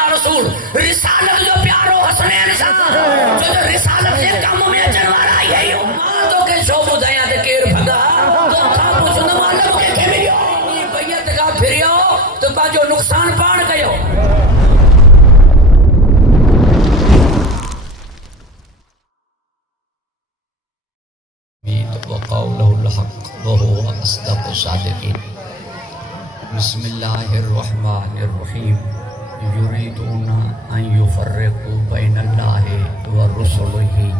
اللہ رسول رسالت جو پیارو حسنین سا جو رسالت کے کام میں جنوارا یہی ماں تو کے شعب دیا تے کیر بھگا تو کھا پوچھنا معلوم کے کے ملیو یہ بیت کا پھریو تو باجو نقصان پان کیو وقوله الحق وهو أصدق الصادقين بسم الله الرحمن الرحيم يريدون أن يفرقوا بين الله ورسله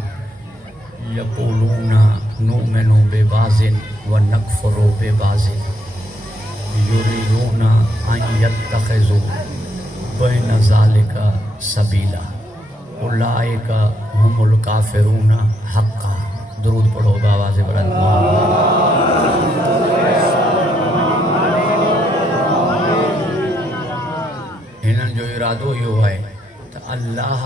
يقولون نؤمن ببعض ونكفر ببعض يريدون أن يتخذوا بين ذلك سبيلا أولئك هم الكافرون حقا درود پڑھو باواز بلند انہن جو ارادو یہ ہے تو اللہ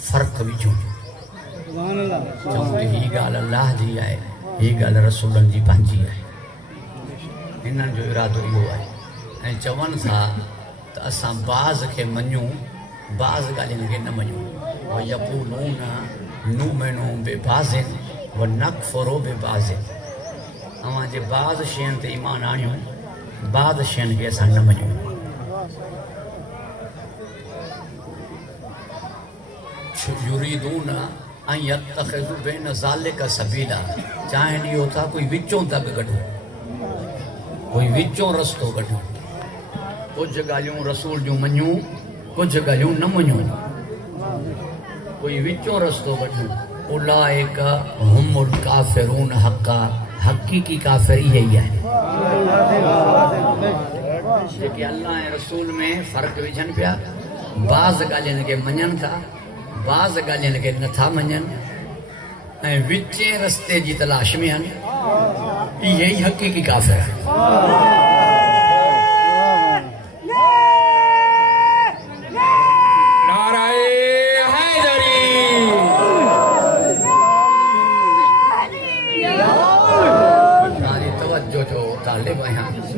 فرق وجھوں چون کہ یہ گال اللہ جی ہے یہ گال رسولن جی پانچی ہے انہن جو ارادو یہ ہے چون تھا تو اساں بعض کے منوں بعض گالن کے نہ منوں وَيَقُولُونَ نُؤْمِنُ بِبَعْضٍ وَنَكْفُرُ بِبَعْضٍ ہماں جے بعض شین تے ایمان آنیوں بعض شین کے اساں نہ منیوں یریدون ان یتخذوا بین ذالک سبیلا چاہے نہیں ہوتا کوئی وچوں تک کٹو کوئی وچوں رستو کٹو کچھ گالیوں رسول جو منیوں کچھ گالیوں نہ منیوں کوئی وچوں رستو بٹھو اولائک ہم الکافرون حقا حقیقی کافری ہے یہ کہ اللہ رسول میں فرق وجھن پیا بعض گالین کے منن تھا بعض گالین کے نہ تھا منن وچے رستے جی تلاش میں ہیں یہی حقیقی کافر ہے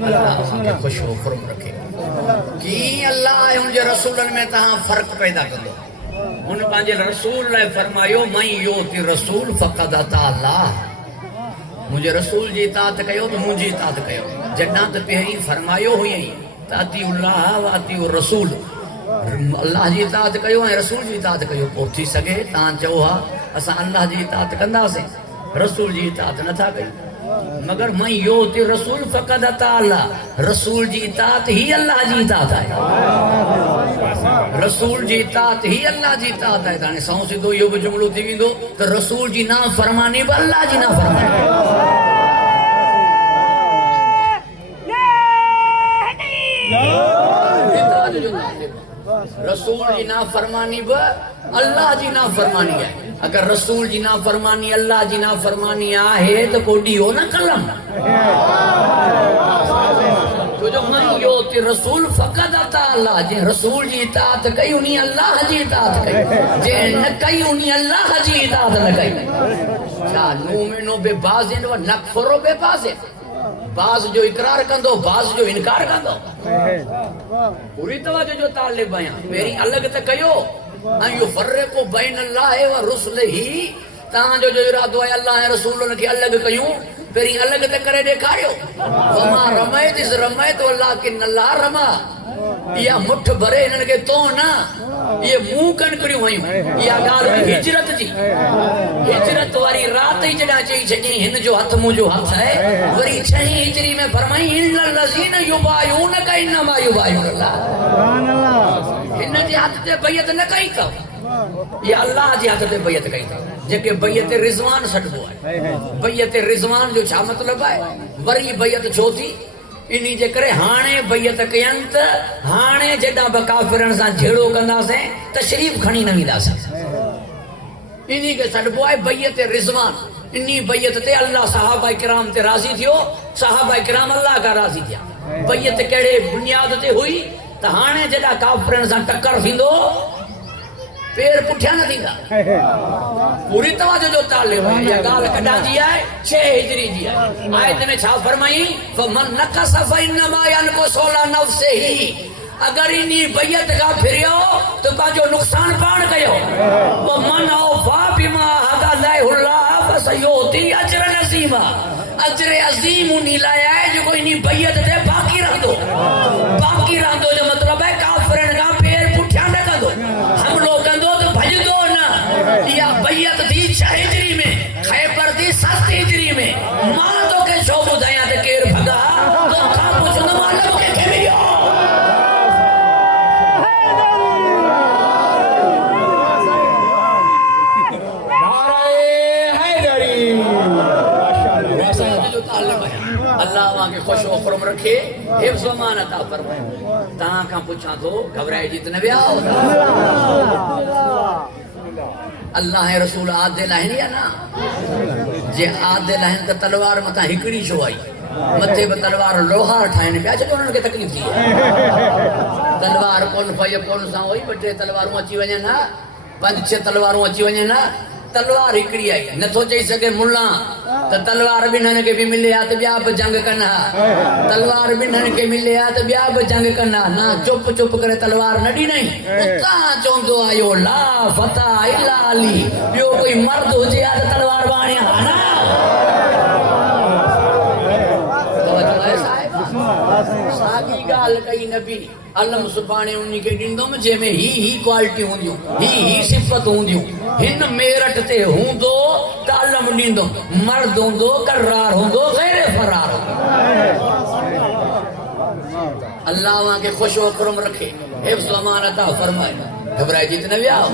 اللہ کے خوش و خرم رکھے کی اللہ ان کے رسولن میں تہاں فرق پیدا کر دو ان پانچے رسول نے فرمایو من یوتی رسول فقد اطاع اللہ مجھے رسول جی اطاعت کیو تو مجھے اطاعت کیو جنات پہری فرمایو ہوئی تاتی اللہ و اتی الرسول اللہ جی اطاعت کیو ہے رسول جی اطاعت کیو پوچھی سکے تاں چوہا اسا اللہ جی اطاعت کندہ سے رسول جی اطاعت نہ تھا کئی مگر من یوتی رسول فقد اطاع اللہ رسول جی اطاعت ہی اللہ جی اطاعت ہے رسول جی اطاعت ہی اللہ جی اطاعت ہے تانے ساؤں سے دو یہ جملو تھی بھی دو تو رسول جی نہ فرمانی با اللہ جی نہ فرمانی رسول جی نہ فرمانی با اللہ جی نہ فرمانی ہے اگر رسول جی نہ فرمانی اللہ جی نہ فرمانی آئے تو کوڈی ہو نہ کلم تو جو من یوتی رسول فقد اطاع اللہ جے رسول جی اطاعت کئی انہی اللہ جی اطاعت کئی جے نہ کئی انہی اللہ جی اطاعت نہ کئی چاہ نومنو بے بازن و نکفرو بے بازن بعض جو اقرار کندو بعض جو انکار کندو پوری توجہ جو طالب بیان میری الگ تک کہو ان یفرقوا بین اللہ و رسلہ تاں جو ارادو ہے اللہ رسولن کے الگ کیوں پھر الگ تے کرے دیکھاریو وما رمیت اس رمیت ولیکن اللہ رما یا مٹھ بھرے انہن کے تو نہ یہ منہ کن کریوں ہوئیوں یا گال میں ہجرت جی ہجرت واری رات ہی جڑا چاہی چھجی ہن جو ہتھ مو جو ہتھ ہے وری چھہی ہجری میں فرمائی ان الذین یبایعونک انما یبایعون اللہ ہن جی ہتھ تے بیعت نہ کئی تو یہ اللہ جی ہتھ تے بیعت کئی تو جے بیعت رضوان سٹبو ہے بیعت رضوان جو چھا مطلب ہے وری بیعت چھو تھی انہی جے کرے ہانے بیعت کینت ہانے جڈا بکافرن سان جھیڑو کندا سے تشریف کھنی نہ ویندا سے انہی کے سٹبو ہے بیعت رضوان انہی بیعت تے اللہ صحابہ کرام تے راضی تھیو صحابہ کرام اللہ کا راضی تھیا بیعت کیڑے بنیاد تے ہوئی تا ہانے جڈا کافرن سان ٹکر تھیندو پیر پٹھیا نہ تھیندا پوری توجہ جو طالب ہے یہ گال کڈا جی ہے 6 ہجری جی ہے آیت میں چھا فرمائی فمن نقص فانما ينقص على نفسه اگر انہی بیت کا پھریو تو پاجو نقصان پان کیو ومن اوفا بما عهد الله فسيؤتي اجرا عظيما اجر عظیم انہی لایا ہے جو کوئی انہی بیت دے باقی رکھ دو جو مطلب ہے کافرن کا پیر پٹھیا نہ کر دو ہم لوگ کندو تو بھج دو نا یا بیت دی 6 ہجری میں خیبر دی 7 ہجری میں ماں تو کے شو بدھایا تے کیر بھگا تو کھا پوچھو معلوم کے ملیو اللہ وہاں کے خوش و خرم رکھے حفظ و امان عطا فرمائے تاں کھاں پوچھا تو گھبرائے جیت نہ بیا اللہ رسول آدھے لائن یا نا جے آدھے لائن کا تلوار متا ہکڑی شو آئی متے بے تلوار لوہار ٹھائن پیا چھے تو انہوں نے تکلیف تھی تلوار کون فائی کون سا ہوئی بٹے تلواروں اچھی وجہ نا 5-6 تلواروں اچھی وجہ نا تلوار ہکڑی آئی نہ تو چاہی سکے ملا تو تلوار بنھن کے بھی ملے آت بیا ب جنگ کرنا تلوار بنھن کے ملے آت بیا ب جنگ کرنا نہ چپ چپ کرے تلوار نڈی نہیں اتا چوندو آیو لا فتح الا علی بیو کوئی مرد ہو جے آت تلوار بانی آنا توجہ ہے صاحب ساگی گال کئی نبی علم سبحانے انہی کے ڈندوں میں جے میں ہی کوالٹی ہوں دیوں ہی صفت ہوں دیوں ہن میرٹ تے ہوں دو تعلم ڈندوں مرد ہوں دو کرار ہوں دو غیر فرار ہوں اللہ وہاں کے خوش و کرم رکھے حفظ و امان عطا فرمائے گھبرائے جتنے بھی آؤ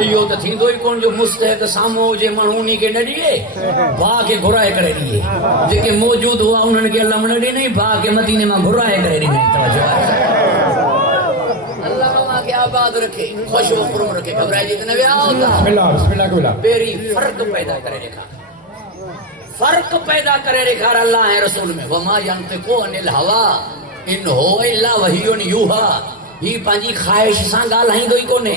یہ تو تھی دوئی کون جو مستحق سامو جے منہونی کے نڈیے بھا کے گھرائے کرے لیے جے موجود ہوا انہوں کے اللہ منڈی نہیں بھا کے مدینے میں گھرائے کرے لیے توجہ اللہ وہاں کے آباد رکھے خوش و کرم رکھے گھبرائے جتنے بھی آؤ بسم اللہ کولا پیری فرق پیدا کرے رکھا فرق پیدا کرے رکھا اللہ ہے رسول میں وما ینطقو عن الہوا ان ہو الا وحی یوحا ہی پانجی خواہش سان ڳالهائيندو ئي ڪونهي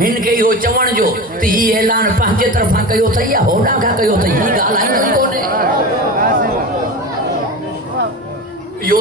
هن کي اهو چوڻ جو ته هي اعلان پنهنجي طرفان ڪيو اٿئي يا هوڏا کان ڪيو اٿئي هي ڳالهائيندو ئي ڪونهي اهو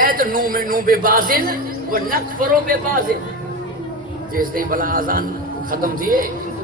آهي ته نو ۾ نو بے بازل و نکفرو بے بازل جيس تائين بلا اذان ختم ٿئي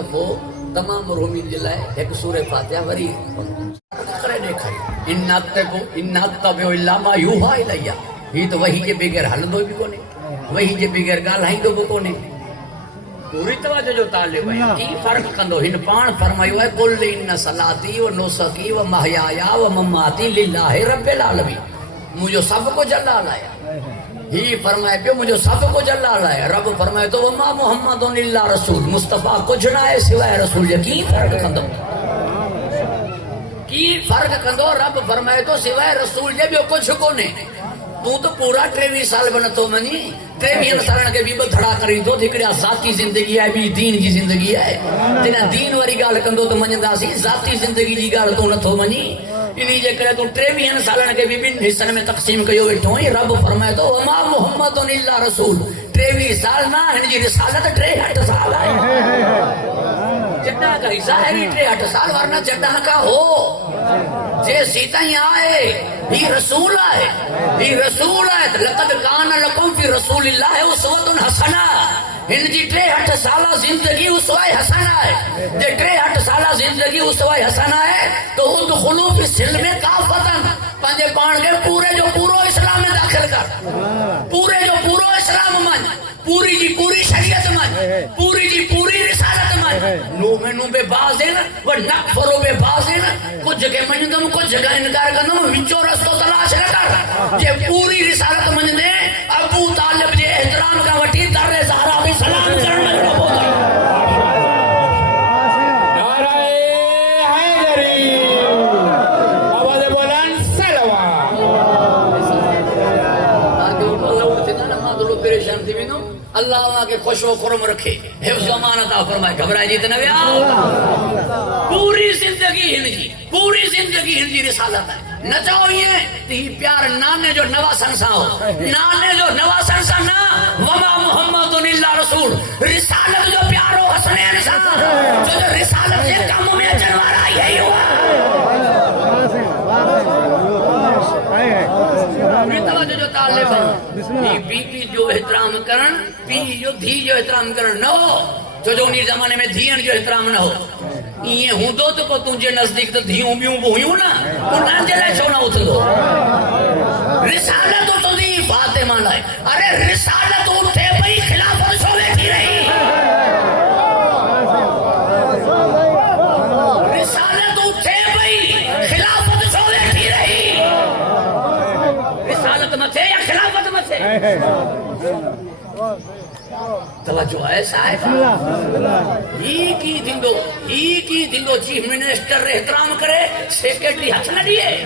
دفعو تمام رومين جي لاءِ هڪ سورہ فاتحه وري کرے ڏيکاري ان اتبع الا ما يوحى الي هي تو وحي جي بغیر هلندو بھی کونهي وحي جي بغیر ڳالهائيندو بھی کونهي پوری توجہ جو طالب ہے کی فرق کندو ہن پان فرمايو ہے قل ان صلاتي و نسكي و محياي و مماتي لله رب العالمين مجھے سب کو جلال ہے ہی فرمائے پہ مجھے سب کو جلال ہے رب فرمائے تو وما محمد الا رسول مصطفیٰ کچھ نہ ہے سوائے رسول کی فرق کندو کی فرق کندو رب فرمائے تو سوائے رسول جے بھی کچھ کونے تو پورا 23 سال بن تو منی 23 سالن کے بھی بدھڑا کری تو ہکڑا ذاتی زندگی ہے بھی دین کی زندگی ہے جنا دین واری گال کندو تو منجدا سی ذاتی زندگی جی گال تو نہ تو منی انہی جے کرے تو 23 سالن کے بھی بن حصن میں تقسیم کیو وٹھو رب فرمائے تو وما محمد الا رسول 23 سال نہ ہن جی رسالت 63 سال ہے جڈا کا ظاہری 63 سال ورنہ جڈا کا ہو جے سیتا ہی آئے ہی رسول آئے لقد کان لکم فی رسول اللہ اسوۃ حسنہ ہن جی 63 سالہ زندگی اسوہ حسنہ ہے جے 63 سالہ زندگی اسوہ حسنہ ہے تو ادخلوا فی السلم کافۃ پنجے پان کے پورے جو پورو اسلام میں داخل کر پورے جو پورو اسلام من پوری جی پوری شریعت من پوری جی پوری رسالت من نو میں نو بے بازن و نکفرو بے بازن کچھ جگہ منجدم کچھ جگہ انکار کرنم وچو رستو تلاش نہ کر یہ پوری رسالت من نے ابو طالب جے احترام کا وٹی در زہرا بھی سلام کرنا ربو نعرہ حیدری آواز بلند سلوات پریشان تھی بھی نو اللہ وہاں کے خوش و خرم رکھے حفظ و امان عطا فرمائے گھبرائے جیت نہ پوری زندگی ہن جی پوری زندگی ہندی رسالت ہے نہ چاہو یہ تی پیار نانے جو نوا سنسا ہو نانے جو نوا سنسا نا وما محمد اللہ رسول رسالت جو پیارو حسنین سا جو رسالت کے کاموں میں جنوارا یہی ہوا توجہ جو طالب ہے بی پی جو احترام کرن پی جو دھی جو احترام کرن نہ ہو جو انہی زمانے میں دھیان جو احترام نہ ہو یہ ہوں دو تو کو تجھے نزدیک تو دھیوں بیوں بہیوں نا تو نہ جلے چھونا اتھ دو رسالت تو دی فاطمہ لائے ارے رسالت اٹھے بھئی خلافت شو بیٹھی رہی رسالت اٹھے بھئی خلافت شو بیٹھی رہی رسالت مت ہے یا خلافت مت ہے توجہ ہے صاحب ہی کی دندو چیف منسٹر احترام کرے سیکریٹری ہاتھ نہ دیے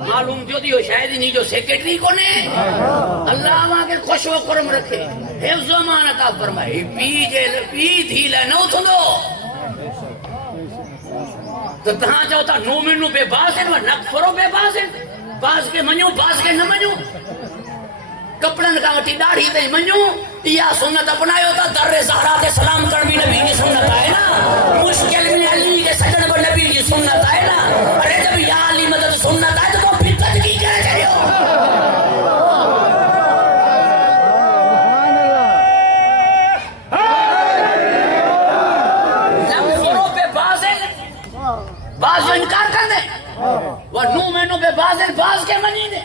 معلوم جو دیو شاید نہیں جو سیکریٹری کو نے اللہ وہاں کے خوش و کرم رکھے حفظ و امان عطا فرمائے پی دھیلے نہ اتھندو تو تہاں چاہتا نو منو بے باز ہیں نکفرو بے باز ہیں باز کے منیو باز کے نہ منیو کپڑن کا وٹی داڑھی تے منجو یا سنت اپنایو تا در زہرا تے سلام کر بھی نبی کی سنت ہے نا مشکل میں علی کے سجن پر نبی کی سنت ہے نا ارے جب یا علی مدد سنت ہے تو بدعت کی کہہ رہے ہو لمحوں پہ باز جو انکار کر دے وہ نو مینوں پہ باز کے منی دے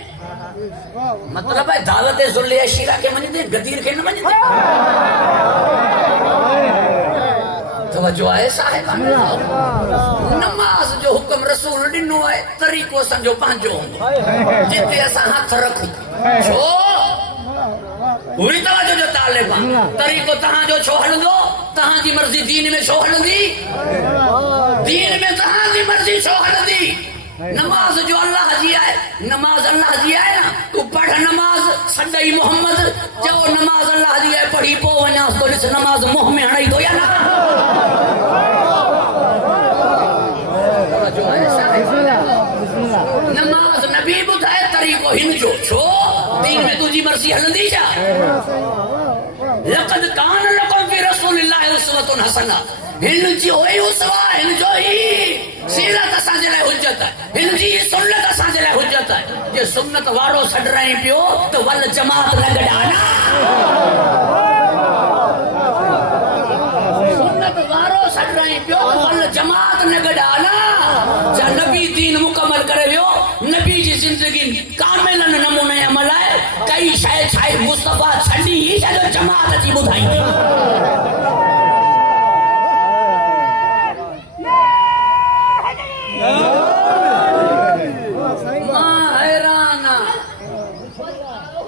مطلب ہے دعوت ذلیہ شیرہ کے منی دے گدیر کے نہ منی دے توجہ ہے صاحب نماز جو حکم رسول ڈنو ہے طریقوں سمجھو پانچو ہوں جتے ایسا ہاتھ رکھو چھو ہوئی توجہ جو طالبان طریقوں تہاں جو چھوڑ دو تہاں جی مرضی دین میں چھوڑ دی دین میں تہاں جی مرضی چھوڑ دی نماز جو اللہ جی آئے نماز اللہ جی آئے نا تو پڑھ نماز صدی محمد جو نماز اللہ جی آئے پڑھی پو ونیاس تو جس نماز موہ میں ہڑائی دو یا نا نماز نبی بدھائے طریقو ہنجو چھو دین میں تجھی مرضی حل دی جا لقد کان لکم فی رسول اللہ اسوۃ حسنہ ہنجی ہوئی اسوا ہنجو ہی سیرت اساں جے لائے حجت ہے ہنجی سنت اساں جے لائے حجت ہے کہ سنت وارو چھڈ رہے پیو تو ول جماعت نہ گڈانا سنت وارو چھڈ رہے پیو تو ول جماعت نہ گڈانا جا نبی دین مکمل کرے ویو نبی جی زندگی کامل نمونے عمل ہے کئی شاید شاید مصطفیٰ چھڈی ہی جو جماعت جی بدھائی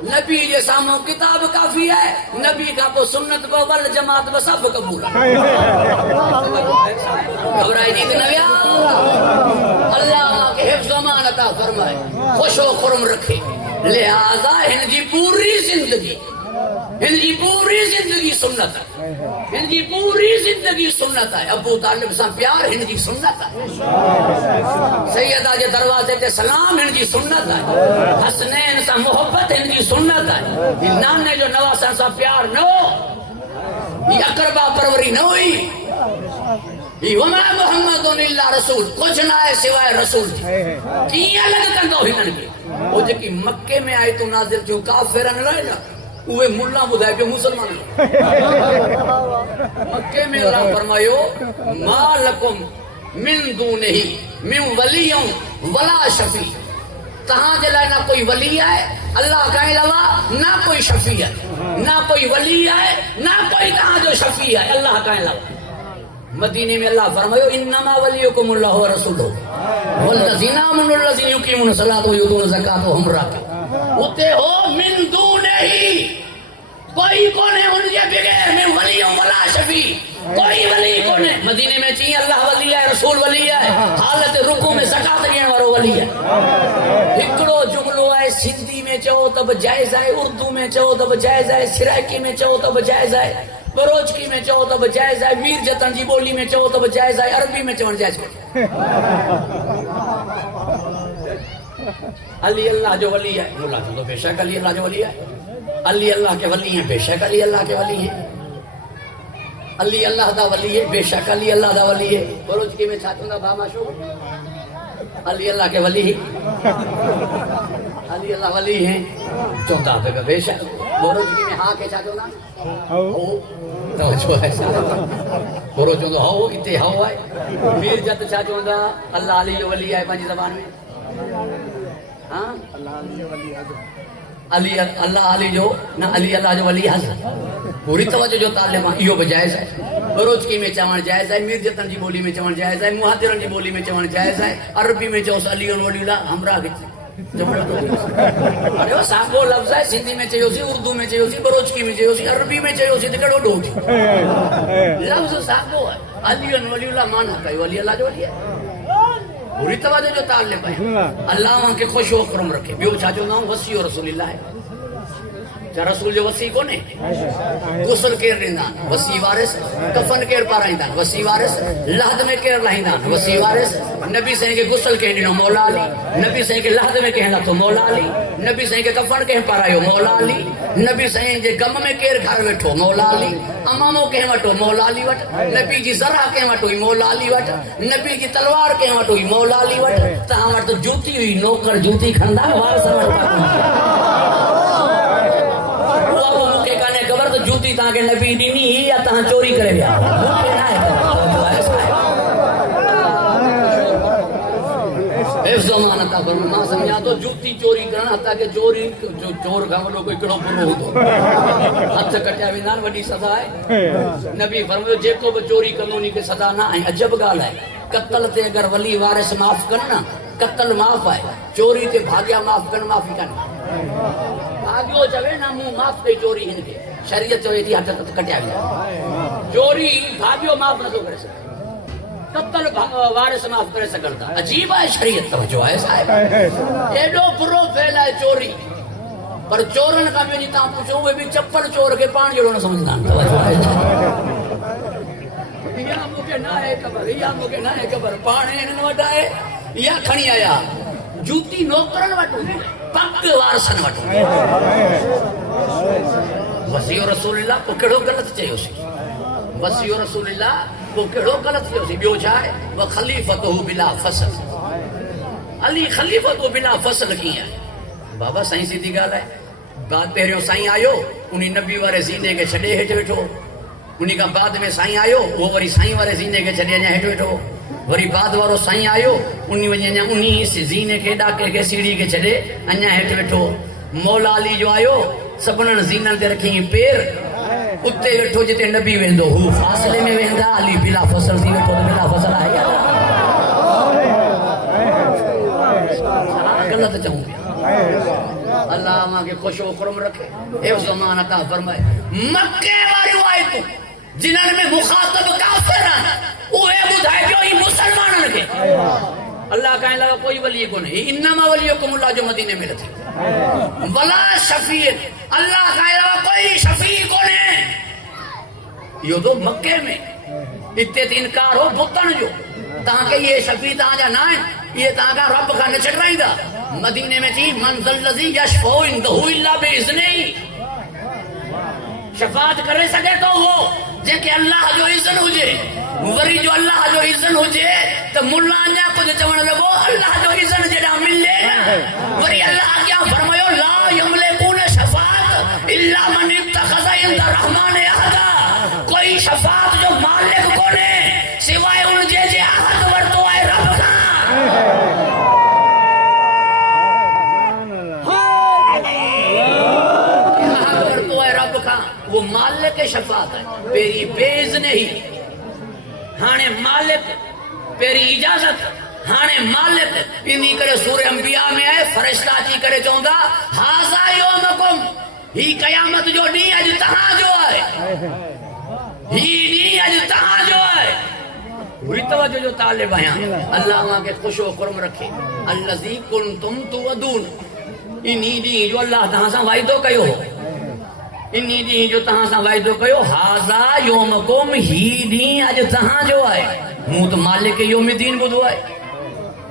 نبی یہ سامو کتاب کافی ہے نبی کا کو سنت کو ول جماعت کو سب قبول ہے گھبرائی دی نبیا اللہ کے حفظ و امان عطا فرمائے خوش و خرم رکھے لہذا ان کی پوری زندگی سنت ہے ان کی پوری زندگی سنت ہے ابو طالب سے پیار ان کی سنت ہے سیدہ کے دروازے تے سلام ان کی سنت ہے حسنین سے محبت ان کی سنت ہے نانے جو نواسن سے پیار نہ ہو یہ اقربا پروری نہ ہوئی وما محمد اللہ رسول کچھ نہ ہے سوائے رسول کیا لگ کر دو ہی نہ وہ جو کہ مکے میں آئے تو نازل تھے کافرن لائے نا وہ ملا بدھائے کہ مسلمان مکے میں اللہ فرمائیو ما لکم من دونہی من ولیوں ولا شفیع تہاں جلائے نہ کوئی ولی ہے اللہ کا علاوہ نہ کوئی شفیع ہے نہ کوئی ولی ہے نہ کوئی تہاں جو شفیع ہے اللہ کا علاوہ مدینے میں اللہ فرمائیو انما ولیکم اللہ و رسولہ والذین آمنوا الذین یقیمون الصلاۃ و یؤتون الزکاۃ وهم راکعون ہوتے ہو من دونہی کوئی کونے ان کے بغیر میں ولیوں ولا شفیع کوئی ولی کونے مدینے میں چاہیے اللہ ولی ہے رسول ولی ہے حالت رکوع میں زکات ڈیڻ وارو ولی ہے ہکڑو جملو ہے سندھی میں چو تب جائز ہے اردو میں چو تب جائز ہے سرائکی میں چو تب جائز ہے بروچکی میں چو تب جائز ہے میر جتن جی بولی میں چو تب جائز ہے عربی میں چون جائز ہے علی اللہ جو ولی ہے مولا تو بے شک علی اللہ جو ولی ہے علی اللہ کے ولی ہیں بے شک علی اللہ کے ولی ہیں علی اللہ دا ولی ہے بے شک علی اللہ دا ولی ہے بروچکی میں چھاتوں دا بھا ماشو علی اللہ کے ولی علی اللہ ولی ہیں چوندا پہ بے شک بروچکی میں ہاں کے چھاتوں نا تو جو ہے بروچوں دا ہو اتے ہو ہے میر جت چھاتوں دا اللہ علی جو ولی ہے پانچ زبان میں ہاں علی اللہ علی جو نہ علی اللہ جو ولی حضرت پوری توجہ جو طالب یہ بجائز ہے بروچکی میں چون جائز ہے میر جتن جی بولی میں چون جائز ہے مہاجرن جی بولی میں چون جائز ہے عربی میں چوس علی ولی اللہ ہمراہ ارے وہ ساگو لفظ ہے سندھی میں چاہیے سی اردو میں چاہیے سی بروچکی میں چاہیے سی عربی میں چاہیے سی کڑو ڈوٹ لفظ ساگو ہے علی ولی اللہ مان ہے ولی اللہ جو ولی ہے پوری توجہ جو طالب ہے اللہ وہاں کے خوش و کرم رکھے بیو چھا جو نام وسیع رسول اللہ ہے چا رسول جو وسیع کونے غسل کیر ڈیندان وسیع وارث کفن کیر پارائیندان وسیع وارث لحد میں کیر لہیندان وسیع وارث نبی سے کے غسل کہہ ڈینو مولا علی نبی سے کے لحد میں کہنا تو مولا علی نبی سے کے کفن کہہ پارایو مولا علی نبی سے کے غم میں کیر گھر ویٹھو مولا علی امامو کہہ وٹو مولا علی وٹ نبی جی ذرا کہہ وٹو مولا علی وٹ نبی جی تلوار کہہ وٹو مولا علی وٹ تہاں وٹ تو جوتی ہوئی نوکر جوتی کھندا وار سمجھ تو جوتی تاں کے نبی دینی ہی یا تاں چوری کرے گیا حفظ امان عطا فرما ماں سمجھا تو جوتی چوری کرنا حتیٰ کہ چوری چور گھملو کوئی کڑو پرو ہو تو ہاتھ کٹیا ویندان وڈی سزا ہے نبی فرمایا جیکو بھی چوری کنونی کے سزا نہ ہے عجب گال ہے قتل تے اگر ولی وارث معاف کرنا قتل معاف ہے چوری تے بھاگیا معاف کرنا معافی کرنا بھاگیو چوے نا منہ معاف تے چوری ہن کے شریعت چوے تھی ہاتھ کٹیا گیا چوری بھاگیو معاف نہ تو کرے سکے قتل وارث معاف کرے سکتا عجیب ہے شریعت توجہ ہے صاحب ایڈو برو پھیلا ہے چوری پر چورن کا بھی نہیں تاں پوچھو وہ بھی چپل چور کے پان جڑو نہ سمجھدان توجہ ہے یا مکے نہ ہے خبر یا مکے نہ ہے خبر پانے انن وٹا ہے یا کھنی آیا جوتی نوکرن وٹو پگ وارثن وٹو وسیع رسول اللہ کو کڑو غلط چاہیے اسی وسیع رسول اللہ کو کڑو غلط چاہیے اسی بیو جائے وہ خلیفۃ بلا فصل علی خلیفۃ بلا فصل کی ہے بابا سائیں سیدھی گال ہے بعد پہریوں سائیں آیو انہی نبی وارے زینے کے چھڑے ہٹ ویٹھو انہی کا بعد میں سائیں آیو وہ وری سائیں وارے زینے کے چھڑے ہٹ ویٹھو وری بعد وارو سائیں آیو انہی وجہ انہی زینے کے ڈاکے کے سیڑھی کے چھڑے انہا ہٹ ویٹھو مولا علی جو آیو سبنن زینن تے رکھیں پیر اتے ویٹھو جتے نبی ویندو ہو فاصلے میں ویندا علی بلا فصل تھی ویٹھو بلا فصل آیا غلط چاہوں گا اللہ ماں کے خوش و کرم رکھے حفظ امان عطا فرمائے مکے والی آیت جنہاں میں مخاطب کافر ہیں وہ بدھائے جو ہی مسلمان کے اللہ کہنے لگا کوئی ولی کو نہیں انما ولیکم اللہ جو مدینے میں رہتی ولا شفیع اللہ کہنے لگا کوئی شفیع کو نہیں یہ تو مکے میں اتنے انکار ہو بتن جو تاکہ یہ شفیع تاجا نہ ہے یہ تاکہ رب کا نچڑ رہی دا مدینے میں تھی منزل لذی یشفو اندہو اللہ بإذنی شفاعت کرے سکے تو وہ جے کہ اللہ جو اذن ہو جے وری جو اللہ جو اذن ہو جے تو ملانیا کو جو چون لگو اللہ جو اذن جڑا مل لے وری اللہ کیا فرمایا لا یملکون شفاعت الا من اتخذ عند الرحمن عہدا کوئی شفاعت جو مالک کو نے سوائے ان جے جے عہد ورتو ہے رب کا وہ مالک شفاعت ہے پیری بیز نہیں ہانے مالک پیری اجازت ہانے مالک انہی کرے سورہ انبیاء میں ہے فرشتہ جی کرے چونگا ہازا یومکم ہی قیامت جو نہیں ہے جو تہاں جو ہے ہی اج تہاں جو ہے پوری توجہ جو طالب آیا اللہ وہاں کے خوش و خرم رکھے الذی کنتم توعدون انہی ڈی جو اللہ تہاں سا وعدو کیو انہی ڈی جو تہاں سا وعدو کیو ھذا یومکم ہی ڈی اج تہاں جو ہے موں تو مالک یوم الدین بدھو ہے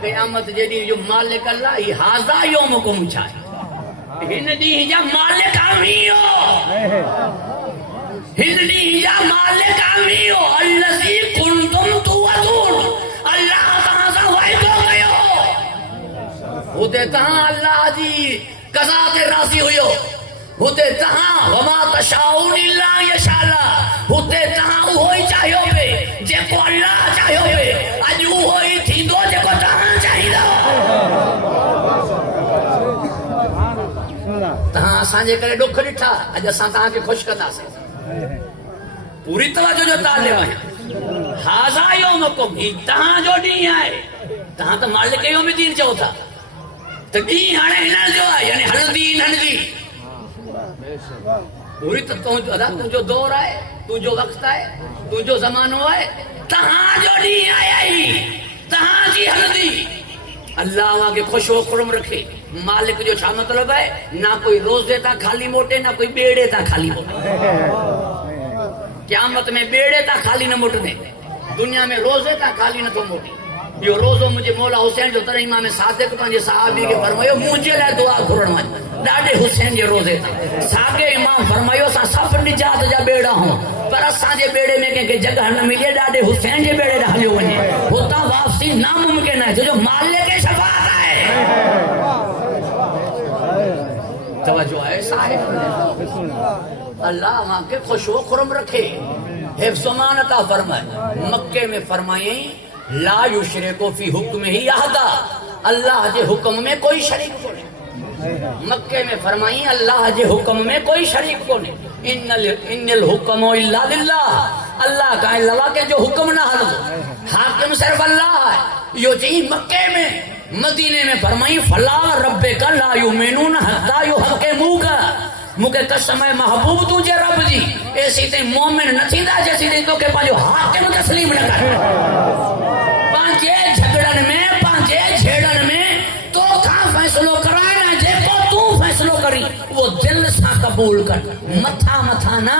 قیامت جے ڈی جو مالک اللہ ہی ھذا یومکم چھائے ہن ڈی جا مالک آمیو ہندنی جا مالک آمیو الذی کنتم توعدون اللہ تہاں سا وعدو کیو ہوتے تہاں اللہ جی قضا تے راضی ہوئیو ہوتے تہاں وما تشاؤون الا یشاء اللہ ہوتے تہاں وہی چاہیو پہ جے کو اللہ چاہیو پہ اج وہی تھیندو جے کو تہاں چاہیدا تہاں اساں جے کرے ڈکھ ڈٹھا اج اساں تہاں کے خوش کنداسیں پوری توجہ جو طالب آیا ھذا یومکم ہی تہاں جو ڈینہں آئے تہاں تو مالک یوم الدین چاہو تھا تو ڈینہں ہانے ہنن جو آئے یعنی ہن دین ہن جی پوری تو جو دور آئے تو جو وقت آئے تو جو زمانو آئے تہاں جو ڈینہں آیا ہی تہاں جی ہن دی اللہ وہاں کے خوش و خرم رکھے مالک جو چھا مطلب ہے نہ کوئی روزے تا خالی موٹے نہ کوئی بیڑے تا خالی موٹے قیامت میں بیڑے تا خالی نہ موٹنے دنیا میں روزے تا خالی نہ تو موٹی یہ روزو مجھے مولا حسین جو تر امام صادق پنجے صحابی کے فرمایو مجھے لے دعا گھرن من ڈاڈے حسین جے روزے تا ساگے امام فرمایو سا سب نجات جا بیڑا ہوں پر اساں جے بیڑے میں کہ جگہ نہ ملے ڈاڈے حسین جے بیڑے دا ہلیو ونے ہوتا واپسی ناممکن ہے جو مالک کے شفاعت ہے توجہ ہے صاحب اللہ وہاں کے خوش و خرم رکھے حفظ و امان عطا فرمائے مکے میں فرمائیں لا یشرکو فی حکم ہی احدا اللہ جے حکم میں کوئی شریک کو نہیں مکے میں فرمائیں اللہ جے حکم میں کوئی شریک کو نہیں ان الحکم الا للہ اللہ کا علاوہ کے جو حکم نہ حل حاکم صرف اللہ ہے یہ جی مکے میں مدینے میں فرمائیں فلا ربک لا یؤمنون حتی یحکموک مکے قسم ہے محبوب تجھے رب جی ایسی تے مومن نہ تھیندا جیسی تے تو کہ پانجو حاکم تسلیم نہ کر پانچے جھگڑن میں پانچے جھیڑن میں تو کھا فیصلو کرائے نہ جے کو تو فیصلو کری وہ دل سا قبول کر متھا متھا نہ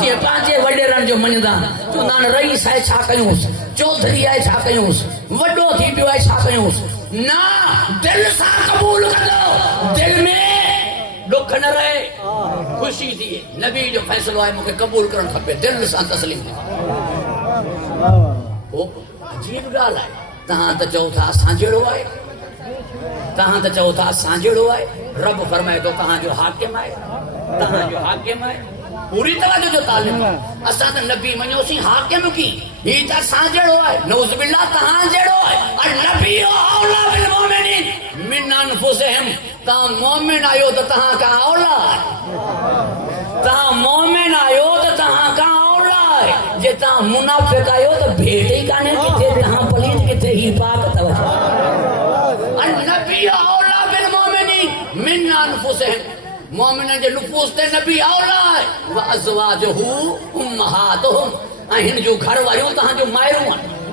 جے پانچے وڈیرن جو مندا چوندان رئیس ہے چھا کیوس چودھری ہے چھا کیوس وڈو تھی پیو ہے چھا کیوس نہ دل سا قبول کر دو دل میں دکھ نہ رہے خوشی تھی نبی جو فیصلہ ہے مجھے قبول کرن کھپے دل سان تسلیم تھی وہ عجیب گال ہے تہاں تو چاہو تھا سانجڑو آئے تہاں تو چاہو تھا سانجڑو آئے رب فرمائے تو تہاں جو حاکم آئے تہاں جو حاکم آئے پوری توجہ جو تعلیم اساں تے نبی منو سی حاکم کی ہی تا سانجڑو آئے نعوذ باللہ تہاں جڑو آئے النبی اولا بالمؤمنین من انفسہم تہاں مومن آئیو تو تہاں کا اولا تہاں مومن آئیو تو تہاں کا اولا ہے جے تہاں منافق آئیو تو بھیٹے ہی کانے کتے تہاں پلید کتے ہی پاک توجہ النبی اولا بالمؤمنین من انفسہم مومنن جے نفوس تے نبی اولا ہے وازواجہو امہاتہم ہن جو گھر واریوں تہاں جو مائروں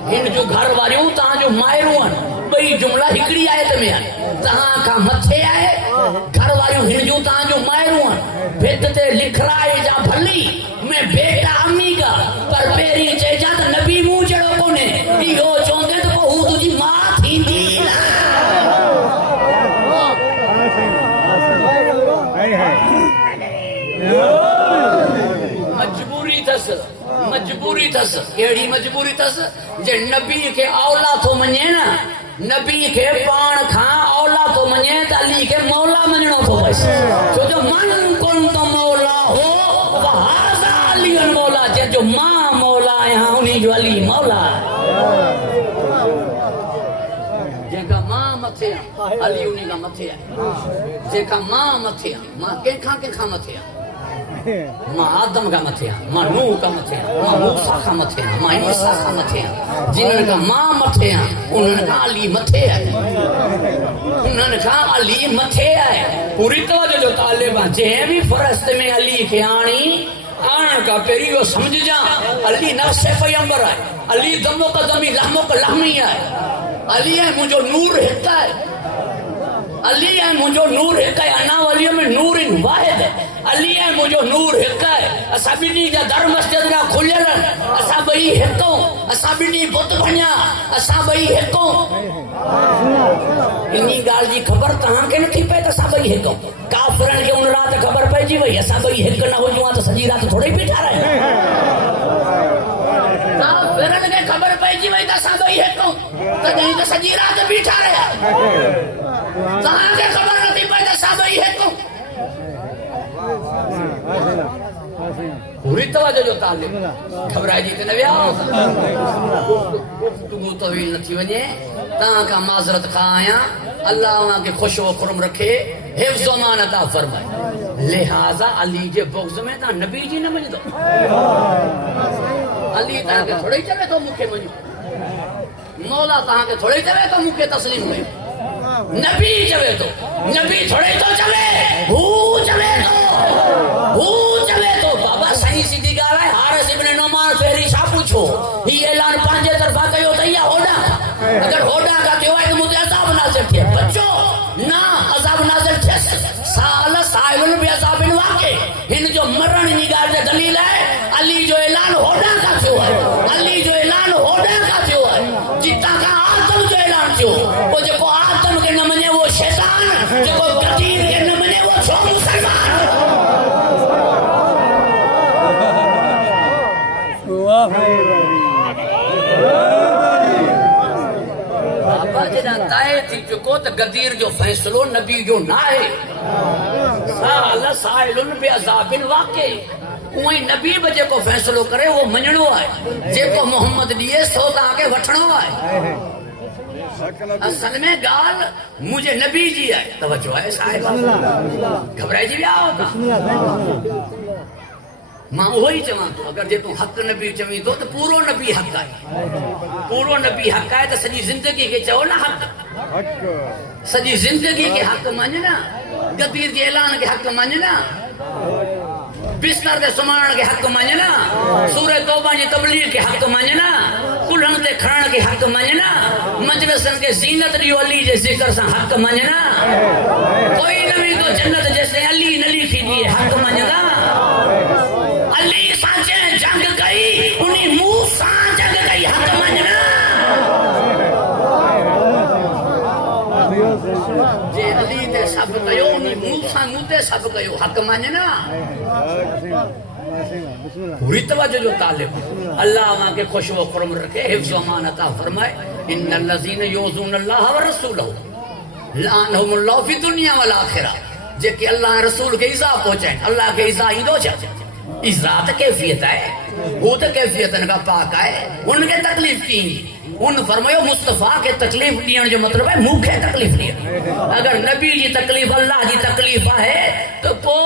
ہن جو گھر واریوں تہاں جو مائروں بئی جملہ ہکڑی آیت میں آئے تہاں کا متھے آئے گھر واریوں ہن جو تہاں جو مائروں بھت تے لکھ رائے جا بھلی میں بیٹا امی کا پر پیری چے جا تو نبی منہ جڑو کونے یہ چوندے تو کو ہوں تجھی ماں تھی دی مجبوری تھس کیڑی مجبوری تھس جے نبی کے اولا تو منجے نا نبی کے پان کھاں اولا تو منجے تا علی کے مولا منجنو تو بس جو من کن تو مولا ہو وہذا علی مولا جو ماں مولا یہاں انہی جو علی مولا جن کا ماں متھے علی انہی کا متھے جن کا ماں متھے ماں کے کھاں متھے ماں آدم کا متھے ماں نوح کا متھے ماں موسیٰ کا متھے ماں عیسیٰ کا متھے جنہوں کا ماں متھے انہوں کا علی متھے ہے انہوں کا علی متھے ہے پوری توجہ جو طالبان جے بھی فرست میں علی کے آن کا پیری وہ سمجھ جا علی نفس پیغمبر ہے علی دمو کا دمی لحمو کا لحمی ہے علی ہے مجھو نور ہتا ہے علی ہے مجھو نور ہتا ہے انا ولیوں میں نور واحد ہے علی ہے مجھو نور ہتا ہے اسا بنی جا در مسجد نہ کھلل اسا بئی ہتو اسا بنی بت بنیا اسا بئی ہتو انی گال جی خبر تہاں کے نتھی پے تے اسا بئی ہتو کافرن کے ان رات خبر پے جی وئی اسا بئی ہک نہ ہو جو تو سجی رات تھوڑے بیٹھا رہے کافرن کے خبر پے جی وئی تے اسا بئی ہتو تے نہیں تے سجی رات بیٹھا رہے تہاں کے خبر نتھی پے تے اسا بئی ہتو پوری توجہ جو طالب گھبرائے جی تے نہ ویا تو طویل نہ تھی ونے تاں کا معذرت کھایا اللہ وہاں کے خوش و خرم رکھے حفظ و امان عطا فرمائے لہذا علی کے بغض میں تا نبی جی نہ مل دو علی تاں کے تھوڑے چلے تو مکھے منو مولا تاں کے تھوڑے چلے تو مکھے تسلیم ہوئے نبی چلے تو نبی تھوڑے تو چلے ہو چلے تو بابا صحیح سیدھی گال ہے حارث ابن نعمان فہری شاہ پوچھو یہ اعلان پانچے طرفہ کہو تو یا ہوڈا اگر ہوڈا کا کہو ہے تو مجھے عذاب نازل تھے بچو نہ عذاب نازل تھے سال سائل بھی عذاب واقع ہن جو مرن نگار دے دلیل ہے علی جو اعلان ہوڈا کا کیوں ہے علی جو اعلان ہوڈا کا کیوں ہے جتا کا آدم جو اعلان کیوں وہ جو کو آدم کے نہ منے وہ شیطان جو کو قدیر کے نہ منے وہ چھو مسلمان بابا جنا تائے تھی چکو تو غدیر جو فیصلو نبی جو نہ ہے سال سائلن بے عذاب واقع کوئی نبی بجے کو فیصلو کرے وہ منجنو ہے جے کو محمد دیے سو تا آگے وٹھنو ہے اصل میں گال مجھے نبی جی ہے توجہ ہے صاحب گھبرائے جی بھی آؤ تا ماں وہی چواں تو اگر جے تو حق نبی چویں تو پورو نبی حق ہے پورو نبی حق ہے تو سجی زندگی کے چاہو نا حق سجی زندگی کے حق ماننا غدیر کے اعلان کے حق ماننا بستر کے سمان کے حق ماننا سورہ توبہ کی تبلیغ کے حق ماننا کلن تے کھڑن کے حق ماننا مجلسن کے زینت دیو علی جے ذکر سے حق ماننا کوئی نبی تو جنت جیسے علی نلی تھی دیے حق ماننا علی سانچے جنگ گئی انہی موسیٰ جنگ گئی حق ماننا جے علی تے سب کہو انہی موسیٰ نو تے سب کہو حق ماننا پوری توجہ جو طالب اللہ وہاں کے خوش و خرم رکھے حفظ و امان عطا فرمائے ان الذین یؤذون اللہ ورسولہ لعنہم اللہ فی دنیا والآخرہ جے کہ اللہ رسول کے ایذا پہنچائیں اللہ کے ایذا ہی دو چاہتے ذات کیفیت ہے وہ تو کیفیت ان کا پاک ہے ان کے تکلیف کی ان فرمایا مصطفیٰ کے تکلیف دینے جو مطلب ہے منہ کے تکلیف دینے اگر نبی جی تکلیف اللہ جی تکلیف ہے تو کو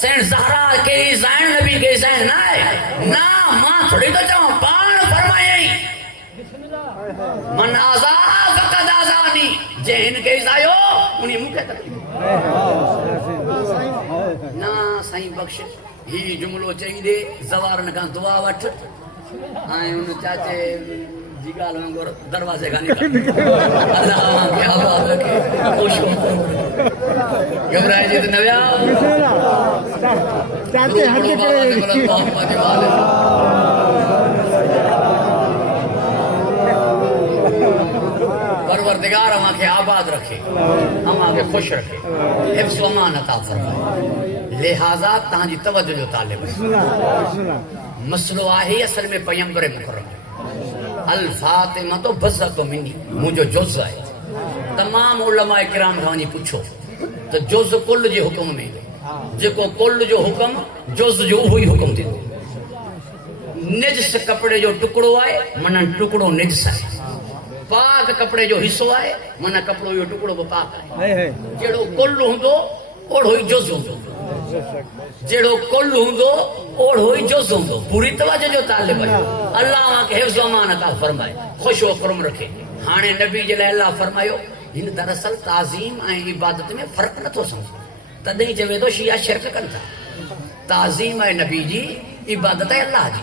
سین زہرا کے زین نبی کے زین نہ ہے نہ ماں تھوڑی تو جاؤں پان فرمائے من آزا فقد آزانی جے ان کے زائیو انہی منہ کے تکلیف نہ سائیں بخش ہی جملو چاہیے دے زوارن کا دعا وٹھ آئیں ان چاچے جگال وانگور دروازے کا نکل اللہ وہاں کی آباد رکھے خوش ہوں گھبرائے جیت نویا چاچے ہٹے کرے پروردگار ہم آکے آباد رکھے ہم آکے خوش رکھے حفظ و امان عطا فرمائے لہذا تہاں جی توجہ جو طالب ہے مسئلہ آہی اصل میں پیمبر مکرم الفاطمہ تو بزت منی مجھو جز ہے تمام علماء کرام کھانی پوچھو تو جز کل جے حکم میں جے کو کل جو حکم جز جو ہوئی حکم تھی نجس کپڑے جو ٹکڑو آئے منن ٹکڑو نجس ہے پاک کپڑے جو حصو آئے منن کپڑو جو ٹکڑو پاک ہے جڑو کل ہوں دو اور ہوئی جز ہوں دو جڑو کل ہوں دو اور ہوئی جز ہوں دو پوری توجہ جو طالب ہے اللہ وہاں کے حفظ و امان عطا فرمائے خوش و کرم رکھے ہانے نبی جلے اللہ فرمائیو ان دراصل تعظیم آئیں عبادت میں فرق نہ تو سمجھ تدہیں چوے تو شیعہ شرک کرتا تعظیم آئے نبی جی عبادت ہے اللہ جی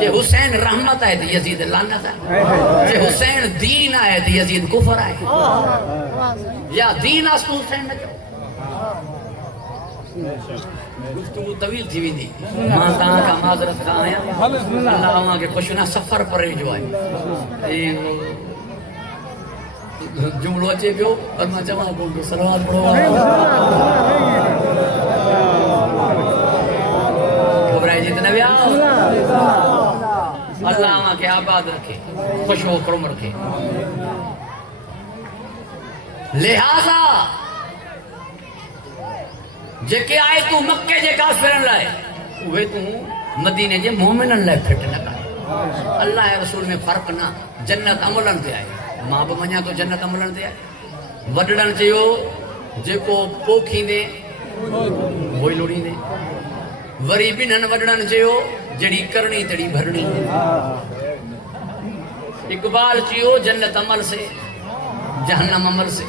جے حسین رحمت ہے تو یزید لعنت ہے، جے حسین دین ہے تو یزید کفر ہے، یا دین آستو حسین نہ کہو۔ گفتگو طویل تھی ویندی، ماں تاں کا معذرت کھا آیا، اللہ وہاں کے خوشنا سفر پر جو آئے جملو اچے پیو اور ماں جمع کو سلوات پڑھو گھبرائے جتنے بھی آؤ، اللہ وہاں کے آباد رکھے، خوش و کرم رکھے۔ لہذا جے آئے تو مکے جے کافرن لائے وہ تو مدینے جے مومنن لائے پھٹ نہ کر۔ اللہ رسول میں فرق نہ، جنت عملن تے آئے، ماں بھی منیا تو جنت عملن تے آئے۔ وڈڑن چیو جے کو پوکھی دے وہی لوڑی دے، وری بنن وڈڑن چیو جڑی کرنی تڑی بھرنی۔ اقبال چیو جنت عمل سے جہنم عمل سے۔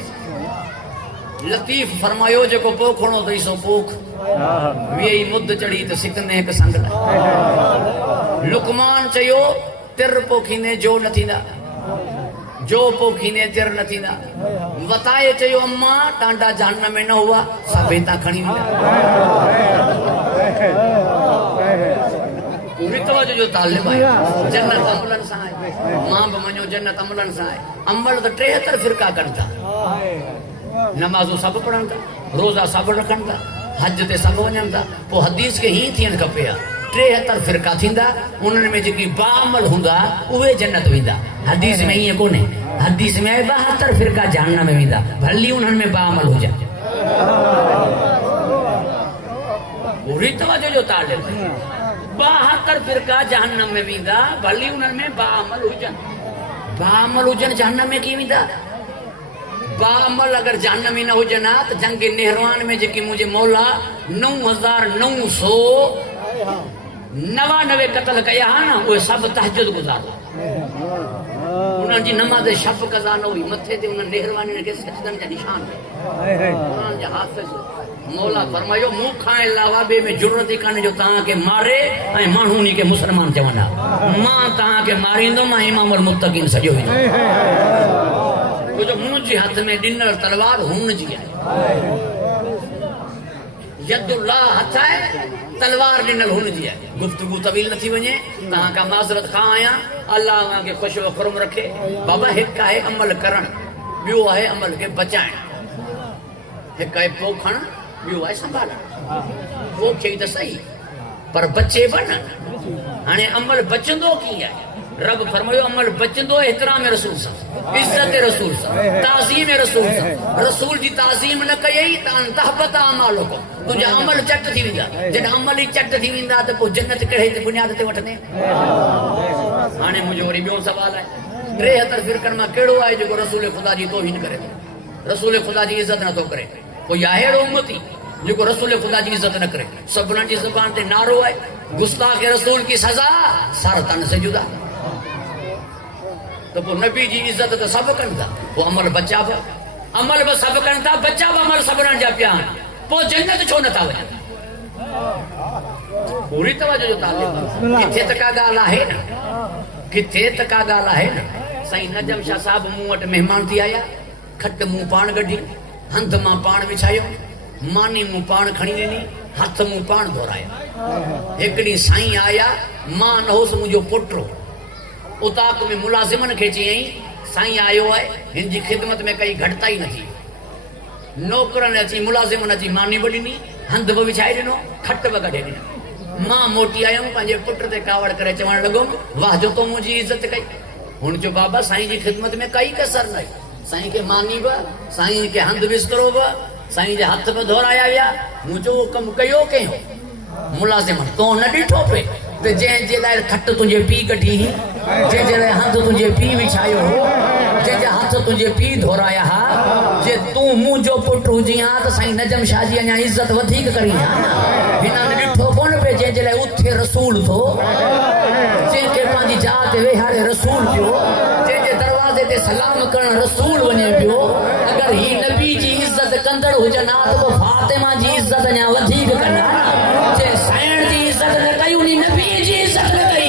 لطیف فرمایو جے کو پوکھ ہوڑو تو اسو پوکھ وی مد چڑی تو سکنے ایک سنگ لائے۔ لقمان چیو تر پوکھینے جو نہ تھیندا، جو پوکھینے تر نہ تھیندا۔ وطائے چیو اماں ٹانڈا جہنم میں نہ ہوا سبیتا کھڑی ویندا۔ پوری توجہ جو طالب آئے جنت عملن سا آئے، ماں بمنو جنت عملن سا آئے۔ عمل تو 73 فرقہ کرتا، نمازو سب پڑھن تا، روزہ سب رکھن تا، حج تے سب ونجن تا، پو حدیث کے ہی تھین کپیا 73 فرقہ تھیندا، انہوں میں جکی با عمل ہوندا اوے جنت ویندا۔ حدیث میں یہ کونے، حدیث میں 72 فرقہ جہنم میں ویندا، بھلی انہوں میں با عمل ہو جائے۔ پوری توجہ جو طالب ہے، 72 فرقہ جہنم میں ویندا، بھلی انہوں میں با عمل ہو جائے۔ با عمل ہو جائے جہنم میں کی ویندا؟ با عمل اگر جہنمی نہ ہو جنا تو جنگ نہروان میں جکی مجھے مولا 9999 قتل کیا نا وہ سب تہجد گزار، انہوں جی نماز شب قضا نہ ہوئی، متھے تے انہوں نہروانی نے کے سجدن جا نشان قرآن جا حافظ۔ مولا فرمایو منہ کھائیں علاوہ بے میں جرت کنے جو تاں کے مارے اے مانہونی کے مسلمان چونا، ماں تاں کے ماریندو ماں امام المتقین سجو ہی وہ جو منہ جی ہاتھ میں ڈنر تلوار ہون جی ہے، ید اللہ ہاتھ ہے تلوار ڈنر ہون جی ہے۔ گفتگو طویل نہ تھی ونجے، تاں کا معذرت کھا آیا، اللہ وہاں کے خوش و خرم رکھے۔ بابا ایک ہے عمل کرن، بیو ہے عمل کے بچائیں، ایک ہے پوکھن، بیو ہے سنبھالن۔ پوکھے تو صحیح پر بچے بنن، ہانے عمل بچندو کی ہے۔ رب فرمایو عمل بچندو احترام رسول صاحب، عزت رسول صاحب، تعظیم رسول صاحب۔ رسول جی تعظیم نہ کئی تان تحبط اعمالکم، تجھا عمل چٹ تھی ویندا، جن عمل ہی چٹ تھی ویندا تے پو جنت کہے تے بنیاد تے وٹھنے۔ ہانے مجھے وری بیو سوال ہے، 73 فرقن میں کیڑو ہے جو رسول خدا جی توہین کرے، رسول خدا جی عزت نہ تو کرے؟ کوئی ہے امتی جو رسول خدا جی عزت نہ کرے؟ سبن جی زبان تے نعرو ہے گستاخ رسول کی سزا سر تن سے جدا۔ تو وہ نبی جی عزت تو سب کرتا، وہ عمل بچا با عمل با سب کرتا، بچا با عمل سبران جا پیان، وہ جنت چھو نتا ہوئے۔ پوری توجہ جو طالب کتھے تکا گالا ہے نا، کتھے تکا گالا ہے نا۔ سائیں نجم شاہ صاحب منہ وٹ مہمان تھی آیا، کھٹ منہ پان گڈی، ہندھ ماں پان وچھایو، مانی منہ پان کھڑی لینی، ہاتھ منہ پان دھورایا۔ ایکڑی سائیں آیا، ماں نہ ہو سو مجھو پٹرو، اتاق میں ملازمن کھیچی ہیں، سائیں آئیو ہے، ان جی خدمت میں کئی گھٹتا ہی نہ تھی۔ نوکرن اچھی ملازمن اچھی مانی بڑی نہیں، ہندھ بو وچھائی دینو، کھٹ بگڑے دینو۔ ماں موٹی آئیوں پانجے پٹر تے کاوڑ کرے چوان لگوں، واہ جو تو مجھے عزت کئی۔ ہن جو بابا سائیں جی خدمت میں کئی کسر نہیں، سائیں کے مانی با، سائیں کے ہندھ بسترو با، سائیں جے ہاتھ پہ دھورایا ویا، مجھو کم کیو کہیں ملازمن تو نہ ڈیٹھو پہ تے جے لائے کھٹ تجھے پی کٹی ہی، جے لائے ہاتھ تجھے پی وچھایو ہو، جے ہاتھ تجھے پی دھورایا ہا، جے تو منہ جو پٹ ہوجی ہاں تو سائیں نجم شاہ جی انہاں عزت ودھیک کری ہاں۔ ہناں نے ڈیٹھو کون پہ جے لائے اتھے رسول تھو، جے کے پانجی جات ویہارے رسول پیو، جے دروازے تے سلام کرن رسول ونے پیو۔ اگر ہی نبی جی عزت کندڑ ہوجنا تو فاطمہ جی عزت انہاں ودھیک کرنا، جے سائن جی عزت نہ کئی انہی نبی جی عزت نہ کئی۔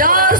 4